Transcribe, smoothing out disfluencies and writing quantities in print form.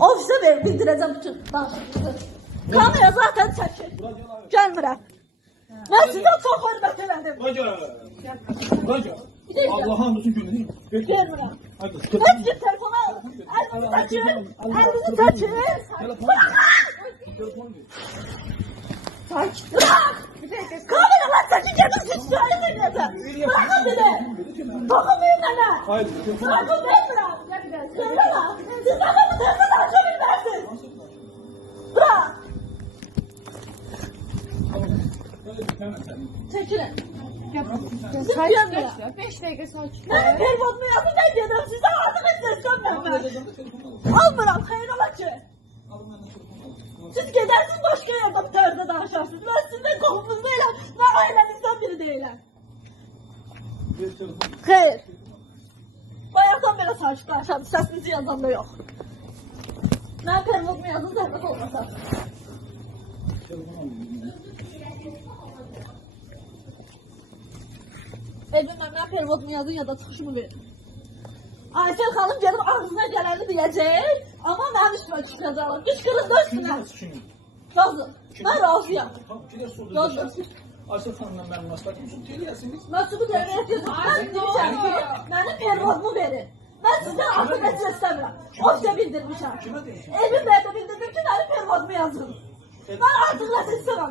Ofise ver, bildireceğim bütün danışıqları. Kamera zaten çəkir. Gəlmirəm. Mən sizə çox hörmət elədim. Allah'ın bütün gününü Gəlmirəm. Mən sizə telefonu aldım. Əlinizi çəkin. Sakin. Bırak. Kameralar çəkin, gedim siz şahid edəcəm. Bırakın beni. Dokunmayın mənə. Bırakın vermirəm. Söyle lan. Siz adamı tezde danışabilirsiniz. Bırak. Çekilin. Siz gelmiyor. 5 dakika sakin. Benim telefonumu yazın ben dedim. Size artık istesem ben. Almıram. Hayır ola ki. Siz gidersiniz başka yerde bir tarzda danışarsınız. Ben sizden korkmuş değilim. Ben ailenizden biri değilim. Hayır. Bayaqdan belə sakit danışadım. Səsinizi yazan da yox. Mən pervozumu yazın, zəhmət olmasa. Evimdən mən pervozumu yazın ya da çıxışımı verin. Aysel xanım gelib ağzına gələni deyəcək, amma mənim üstümə çıxacaqlar. Qışqırın da üstünə. Yazın. Mən razıyam. Yazın. Aysel Hanım'la ben münasebətimizi teylərsiniz. Məsubu devreye yazın. Mən demişəm ki, mənim pervozumu verin. Mən sizdən artıq nəsə istəmirəm. O sizə bildirmişəm. Evimdə də bildirdim ki, mənim pervozumu yazın. Mən artıq nəsə istəmirəm.